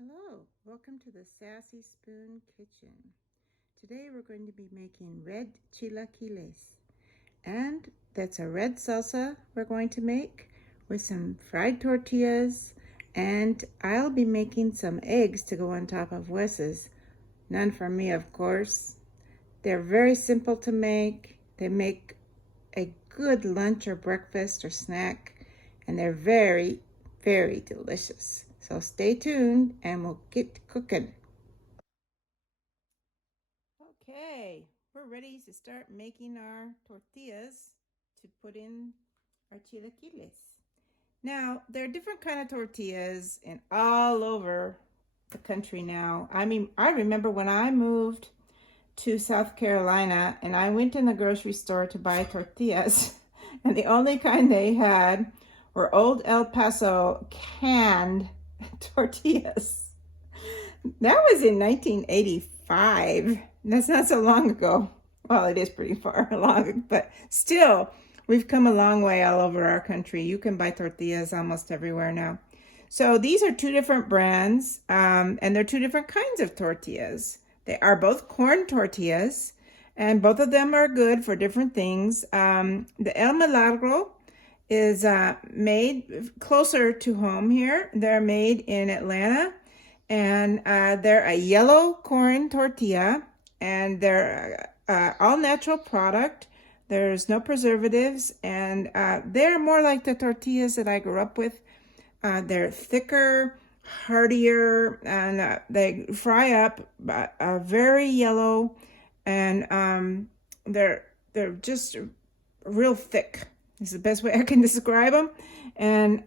Hello, welcome to the Sassy Spoon Kitchen. Today we're going to be making red chilaquiles, and that's a red salsa we're going to make with some fried tortillas, and I'll be making some eggs to go on top of Wes's. None for me, of course. They're very simple to make. They make a good lunch or breakfast or snack, and they're very, very delicious. So stay tuned and we'll get cooking. Okay, we're ready to start making our tortillas to put in our chilaquiles. Now, there are different kind of tortillas and all over the country now. I mean, I remember when I moved to South Carolina and I went in the grocery store to buy tortillas and the only kind they had were old El Paso canned tortillas. That was in 1985. That's not so long ago. Well, it is pretty far along, but still, we've come a long way all over our country. You can buy tortillas almost everywhere now. So these are two different brands, and they're two different kinds of tortillas. They are both corn tortillas, and both of them are good for different things. The El Milagro is made closer to home here. They're made in Atlanta, and they're a yellow corn tortilla, and they're all natural product. There's no preservatives, and they're more like the tortillas that I grew up with. They're thicker, heartier, and they fry up very yellow, and they're just real thick. Is the best way I can describe them. And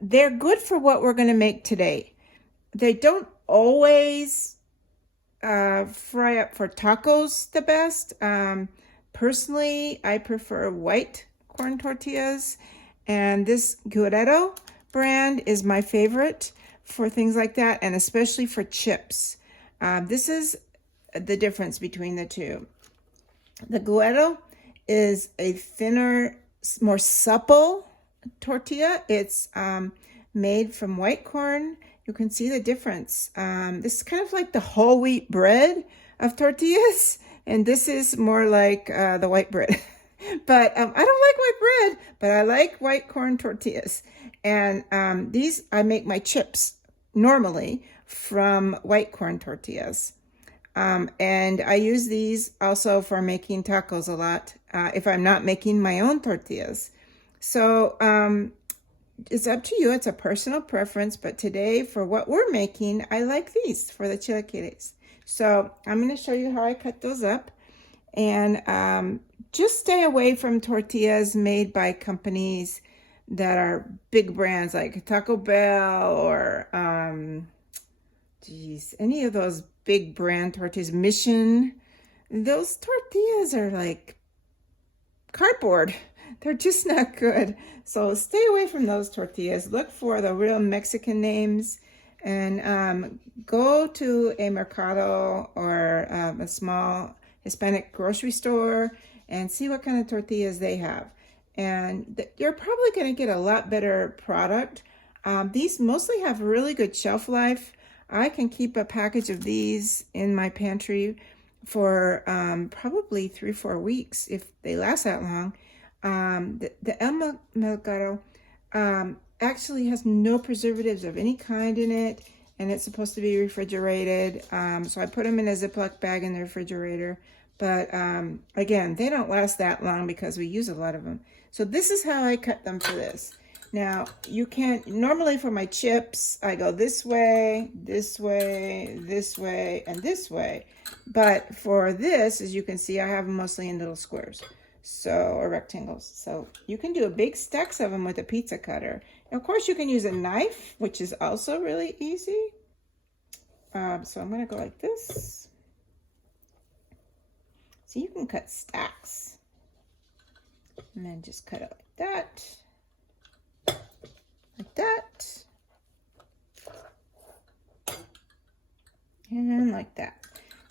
they're good for what we're going to make today. They don't always fry up for tacos the best. Personally, I prefer white corn tortillas. And this Guerrero brand is my favorite for things like that, and especially for chips. This is the difference between the two. The Guerrero is a thinner, more supple tortilla. It's made from white corn. You can see the difference. This is kind of like the whole wheat bread of tortillas, and this is more like the white bread. But I don't like white bread, but I like white corn tortillas. And these, I make my chips normally from white corn tortillas. And I use these also for making tacos a lot if I'm not making my own tortillas. So it's up to you. It's a personal preference. But today, for what we're making, I like these for the chilaquiles. So I'm going to show you how I cut those up. And just stay away from tortillas made by companies that are big brands like Taco Bell or any of those big brand tortillas. Mission. Those tortillas are like cardboard. They're just not good. So stay away from those tortillas. Look for the real Mexican names, and go to a mercado or a small Hispanic grocery store and see what kind of tortillas they have. And you're probably going to get a lot better product. These mostly have really good shelf life. I can keep a package of these in my pantry for probably 3 or 4 weeks if they last that long. The El Milagro actually has no preservatives of any kind in it, and it's supposed to be refrigerated. So I put them in a Ziploc bag in the refrigerator. But again, they don't last that long because we use a lot of them. So this is how I cut them for this. Now, you can't, normally for my chips, I go this way, this way, this way, and this way. But for this, as you can see, I have them mostly in little squares, or rectangles. So you can do a big stacks of them with a pizza cutter. And of course, you can use a knife, which is also really easy. So I'm going to go like this. So you can cut stacks. And then just cut it like that. Like that. And like that.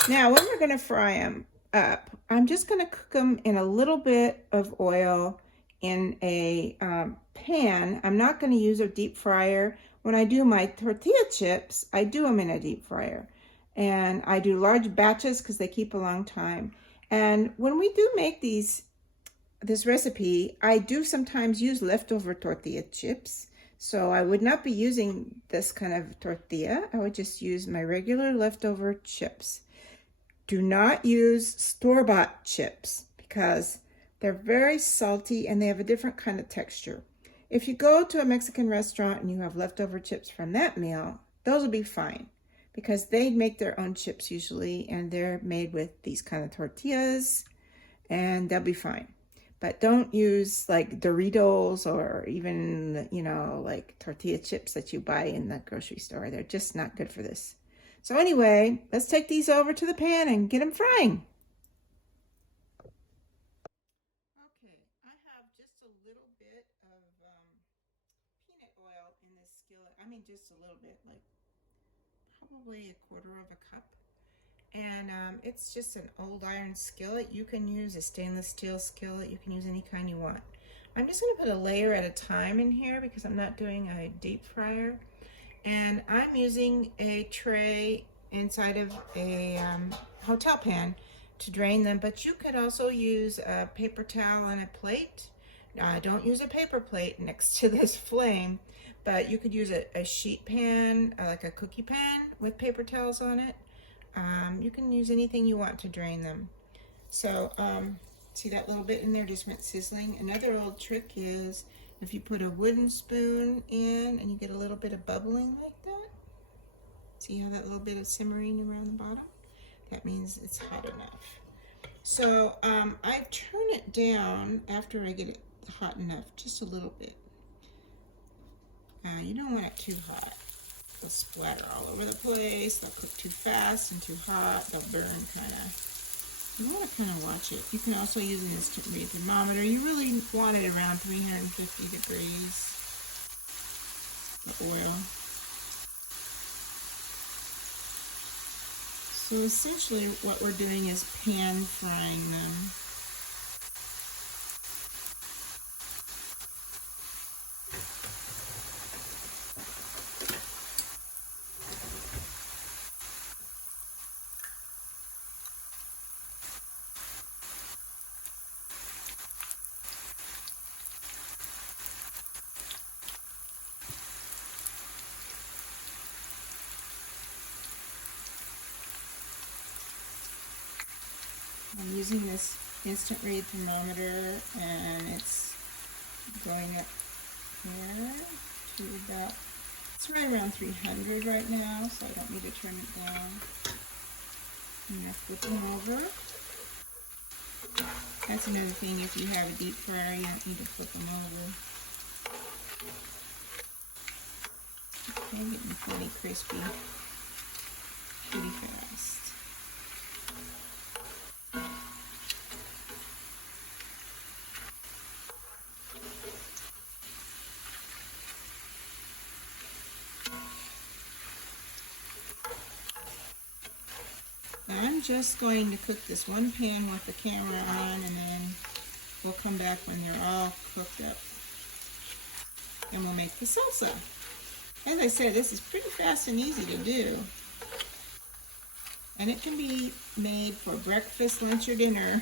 Now, when we're going to fry them up, I'm just going to cook them in a little bit of oil in a pan. I'm not going to use a deep fryer. when I do my tortilla chips, I do them in a deep fryer. And I do large batches because they keep a long time. And when we do make this recipe, I do sometimes use leftover tortilla chips. So I would not be using this kind of tortilla. I would just use my regular leftover chips. Do not use store-bought chips because they're very salty and they have a different kind of texture. If you go to a Mexican restaurant and you have leftover chips from that meal, those will be fine because they make their own chips usually and they're made with these kind of tortillas and they'll be fine. But don't use like Doritos or even, like tortilla chips that you buy in the grocery store. They're just not good for this. So anyway, let's take these over to the pan and get them frying. Okay, I have just a little bit of peanut oil in this skillet. I mean, just a little bit, like probably a quarter of a cup. And it's just an old iron skillet. You can use a stainless steel skillet. You can use any kind you want. I'm just going to put a layer at a time in here because I'm not doing a deep fryer. And I'm using a tray inside of a hotel pan to drain them. But you could also use a paper towel on a plate. Don't use a paper plate next to this flame. But you could use a sheet pan, like a cookie pan with paper towels on it. You can use anything you want to drain them. So see that little bit in there just went sizzling. Another old trick is if you put a wooden spoon in and you get a little bit of bubbling like that. See how that little bit of simmering around the bottom? That means it's hot enough. So I turn it down after I get it hot enough, just a little bit. You don't want it too hot. They'll splatter all over the place. They'll cook too fast and too hot. They'll burn kind of. You want to kind of watch it. You can also use an instant read thermometer. You really want it around 350 degrees. The oil. So essentially what we're doing is pan frying them. I'm using this instant read thermometer and it's going up here to about, it's right around 300 right now, so I don't need to turn it down. I'm going to flip them over. That's another thing, if you have a deep fryer, you don't need to flip them over. Okay, getting pretty crispy pretty fast. I'm just going to cook this one pan with the camera on, and then we'll come back when they're all cooked up. And we'll make the salsa. As I said, this is pretty fast and easy to do. And it can be made for breakfast, lunch, or dinner.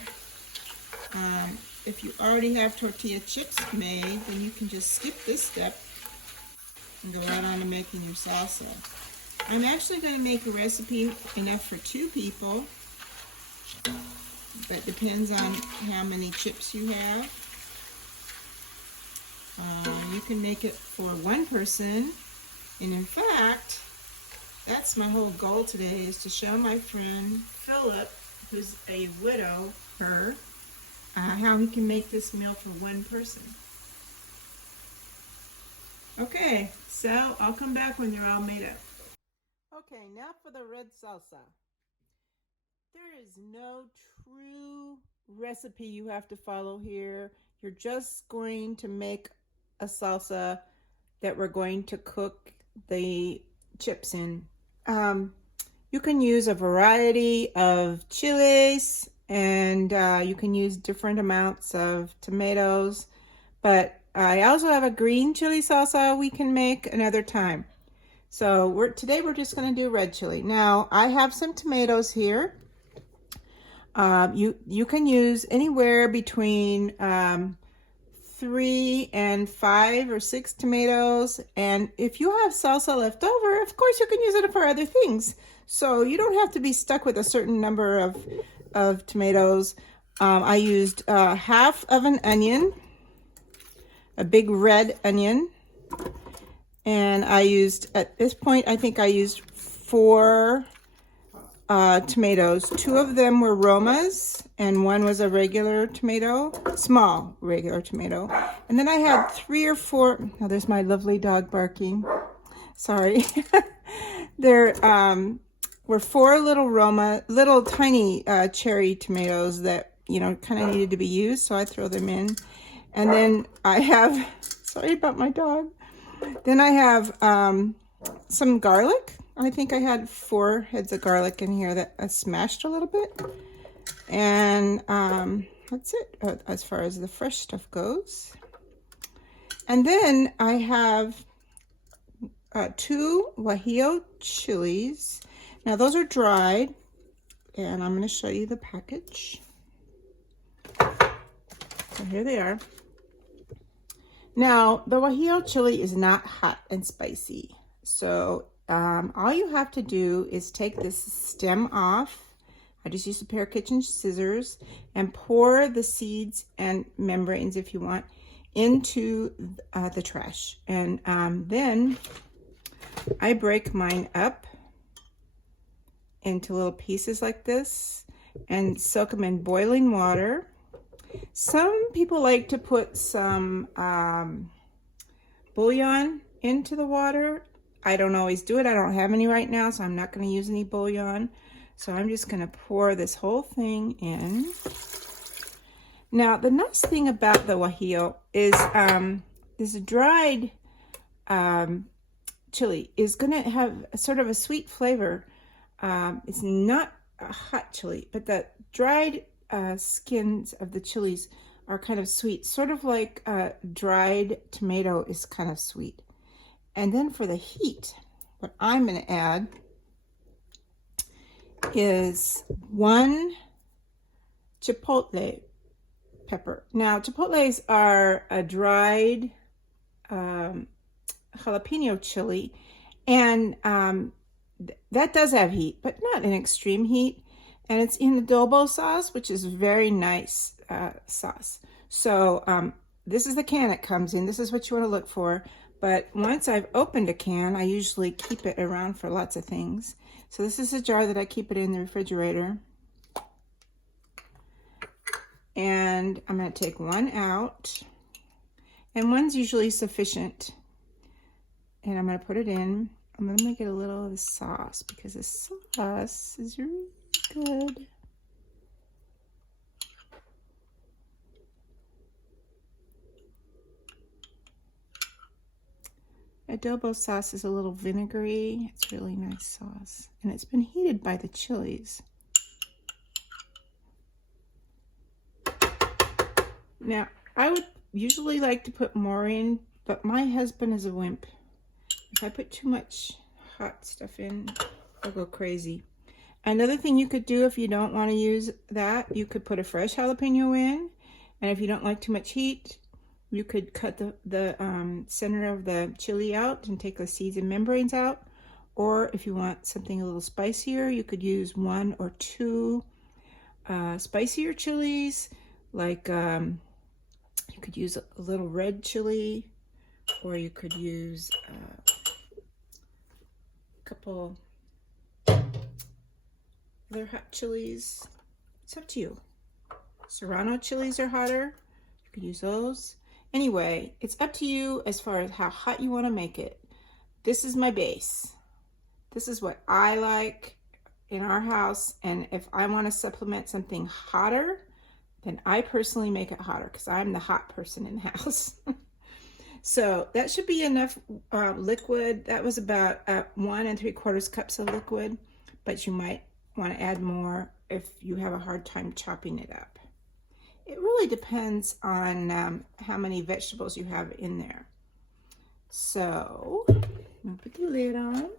If you already have tortilla chips made, then you can just skip this step and go right on to making your salsa. I'm actually going to make a recipe enough for 2 people, but depends on how many chips you have. You can make it for 1 person, and in fact, that's my whole goal today, is to show my friend Philip, who's a widower, how he can make this meal for 1 person. Okay, so I'll come back when they're all made up. Okay, now for the red salsa. There is no true recipe you have to follow here. You're just going to make a salsa that we're going to cook the chips in. You can use a variety of chiles, and you can use different amounts of tomatoes, but I also have a green chili salsa we can make another time. So today we're just going to do red chili. Now I have some tomatoes here. You can use anywhere between 3 and 5 or 6 tomatoes, and if you have salsa left over, of course you can use it for other things. So you don't have to be stuck with a certain number of tomatoes. I used half of an onion, a big red onion, and I used, at this point, I think I used 4 tomatoes. 2 of them were romas, and 1 was a regular tomato, small regular tomato. And then I had 3 or 4, now there's my lovely dog barking. Sorry. There were 4 little tiny cherry tomatoes that, you know, kind of needed to be used, so I throw them in. And then I have, sorry about my dog. Then I have some garlic. I think I had 4 heads of garlic in here that I smashed a little bit. And that's it as far as the fresh stuff goes. And then I have 2 Guajillo chilies. Now those are dried, and I'm going to show you the package. So here they are. Now the Guajillo chili is not hot and spicy, so all you have to do is take this stem off. I just used a pair of kitchen scissors and pour the seeds and membranes, if you want, into the trash. And then I break mine up into little pieces like this and soak them in boiling water. Some people like to put some bouillon into the water. I don't always do it. I don't have any right now, so I'm not going to use any bouillon. So I'm just going to pour this whole thing in. Now, the nice thing about the Guajillo is this dried chili is going to have sort of a sweet flavor. It's not a hot chili, but the dried skins of the chilies are kind of sweet, sort of like dried tomato is kind of sweet. And then for the heat, what I'm going to add is 1 chipotle pepper. Now, chipotles are a dried jalapeno chili, and that does have heat, but not an extreme heat. And it's in adobo sauce, which is very nice sauce. So this is the can it comes in. This is what you want to look for. But once I've opened a can, I usually keep it around for lots of things. So this is a jar that I keep it in the refrigerator. And I'm going to take 1 out. And 1's usually sufficient. And I'm going to put it in. I'm going to make it a little of the sauce because the sauce is really good. Adobo sauce is a little vinegary. It's really nice sauce. And it's been heated by the chilies. Now, I would usually like to put more in, but my husband is a wimp. If I put too much hot stuff in, I'll go crazy. Another thing you could do if you don't want to use that, you could put a fresh jalapeno in. And if you don't like too much heat, you could cut the center of the chili out and take the seeds and membranes out. Or if you want something a little spicier, you could use 1 or 2 spicier chilies. Like you could use a little red chili, or you could use a couple other hot chilies. It's up to you. Serrano chilies are hotter. You could use those. Anyway, it's up to you as far as how hot you want to make it. This is my base. This is what I like in our house. And if I want to supplement something hotter, then I personally make it hotter because I'm the hot person in the house. So that should be enough liquid. That was about 1 3/4 cups of liquid, but you might want to add more if you have a hard time chopping it up. It really depends on how many vegetables you have in there. So, I'm gonna put the lid on.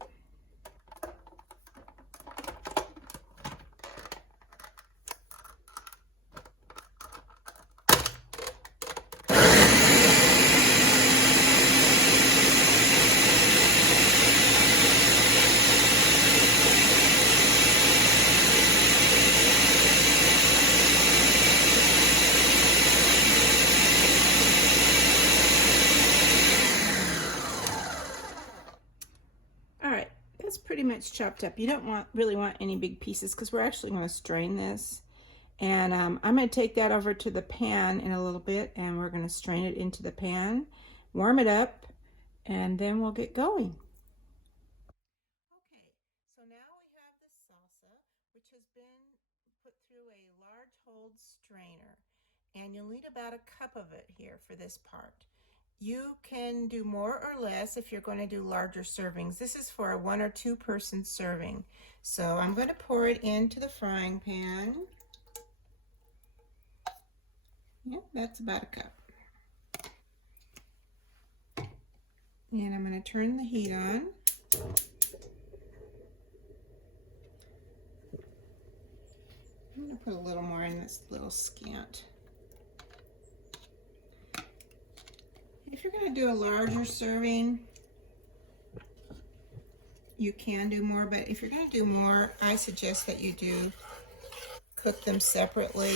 That's pretty much chopped up. You don't really want any big pieces because we're actually going to strain this. And I'm going to take that over to the pan in a little bit, and we're going to strain it into the pan, warm it up, and then we'll get going. Okay, so now we have the salsa, which has been put through a large hold strainer. And you'll need about a cup of it here for this part. You can do more or less if you're going to do larger servings. This is for a 1 or 2 person serving. So I'm going to pour it into the frying pan. Yep, that's about a cup. And I'm going to turn the heat on. I'm going to put a little more in this little scant. If you're going to do a larger serving, you can do more, but if you're going to do more, I suggest that you do cook them separately.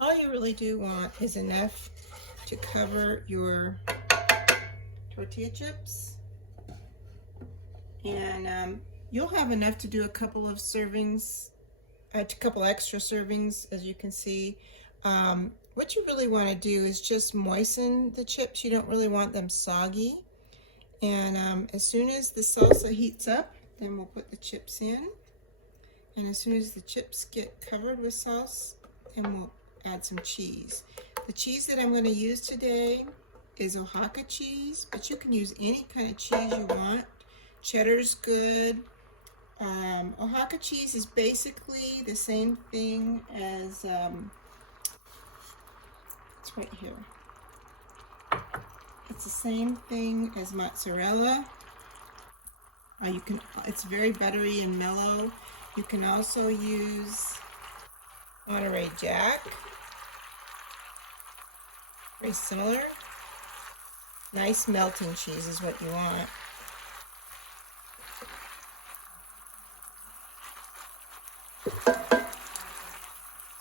All you really do want is enough to cover your tortilla chips, and you'll have enough to do a couple of servings, a couple extra servings, as you can see. What you really want to do is just moisten the chips. You don't really want them soggy. And as soon as the salsa heats up, then we'll put the chips in. And as soon as the chips get covered with sauce, then we'll add some cheese. The cheese that I'm going to use today is Oaxaca cheese, but you can use any kind of cheese you want. Cheddar's good. Oaxaca cheese is basically the same thing as it's right here. It's the same thing as mozzarella. It's very buttery and mellow. You can also use Monterey Jack. Very similar. Nice melting cheese is what you want.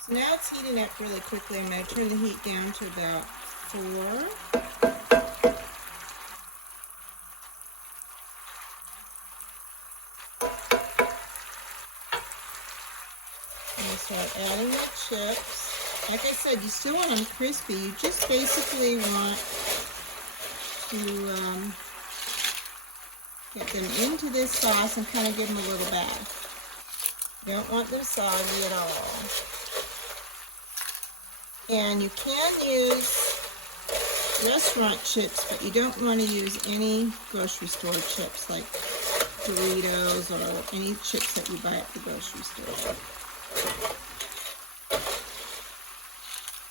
So now it's heating up really quickly. I'm going to turn the heat down to about 4. Start adding the chips. Like I said, you still want them crispy. You just basically want to get them into this sauce and kind of give them a little bath. You don't want them soggy at all. And you can use restaurant chips, but you don't want to use any grocery store chips like Doritos or any chips that you buy at the grocery store.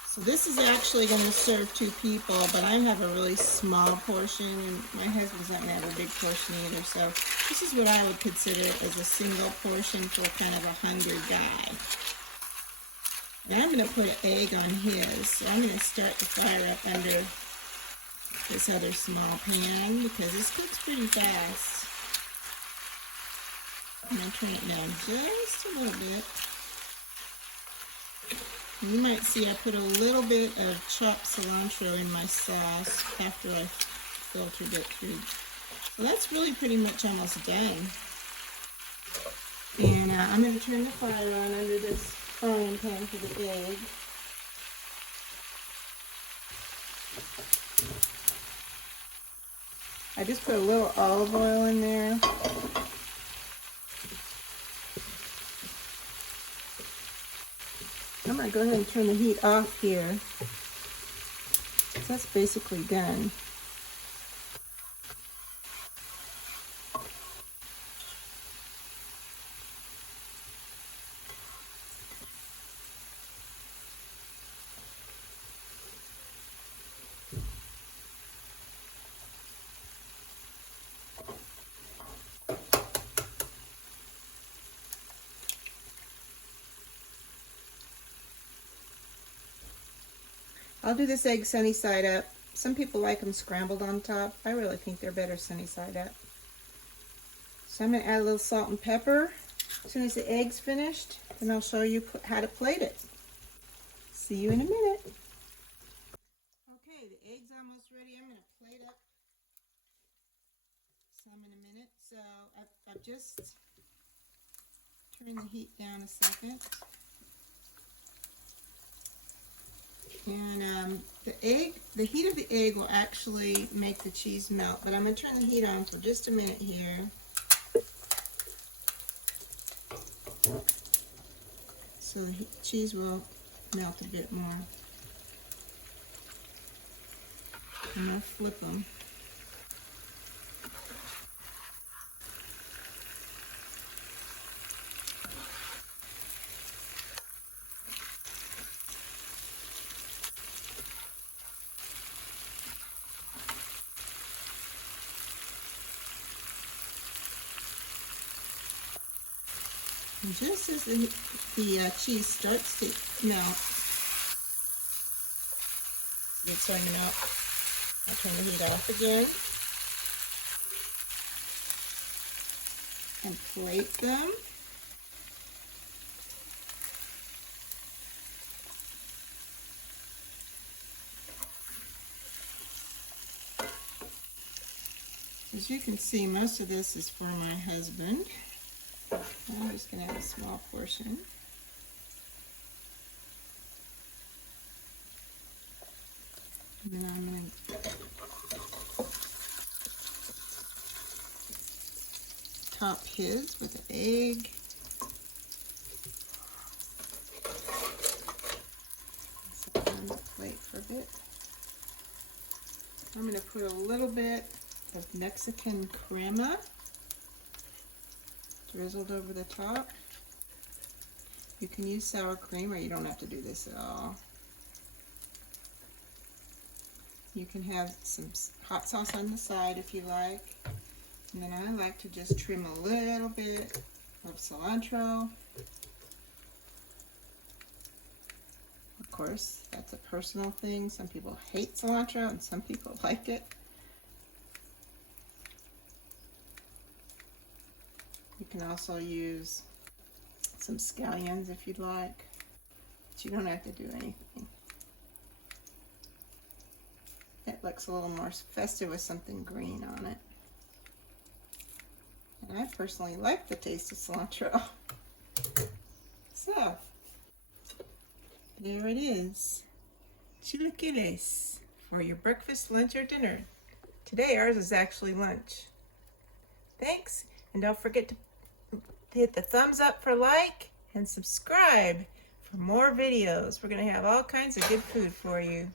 So this is actually going to serve 2 people, but I have a really small portion, and my husband doesn't have a big portion either. So this is what I would consider as a single portion for kind of a hungry guy. And I'm going to put an egg on his, so I'm going to start the fire up under this other small pan because this cooks pretty fast. I'm going to turn it down just a little bit. You might see I put a little bit of chopped cilantro in my sauce after I filtered it through. Well, that's really pretty much almost done. And I'm going to turn the fire on under this frying pan for the egg. I just put a little olive oil in there. I'm going to go ahead and turn the heat off here. So that's basically done. I'll do this egg sunny side up. Some people like them scrambled on top. I really think they're better sunny side up. So I'm going to add a little salt and pepper. As soon as the egg's finished, then I'll show you how to plate it. See you in a minute. Okay, the egg's almost ready. I'm going to plate up some in a minute. So I've just turned the heat down a second. And the heat of the egg will actually make the cheese melt. But I'm going to turn the heat on for just a minute here. So the cheese will melt a bit more. I'm going to flip them. And just as the cheese starts to melt, it's starting to melt, I'll turn the heat off again and plate them. As you can see, most of this is for my husband. I'm just going to have a small portion. And then I'm going to top his with an egg. Set it on the plate for a bit. I'm going to put a little bit of Mexican crema drizzled over the top. You can use sour cream, or you don't have to do this at all. You can have some hot sauce on the side if you like. And then I like to just trim a little bit of cilantro. Of course, that's a personal thing. Some people hate cilantro and some people like it. You can also use some scallions if you'd like, but you don't have to do anything. It looks a little more festive with something green on it. And I personally like the taste of cilantro. So, there it is. Chilaquiles for your breakfast, lunch, or dinner. Today ours is actually lunch. Thanks, and don't forget to hit the thumbs up for like and subscribe for more videos. We're going to have all kinds of good food for you.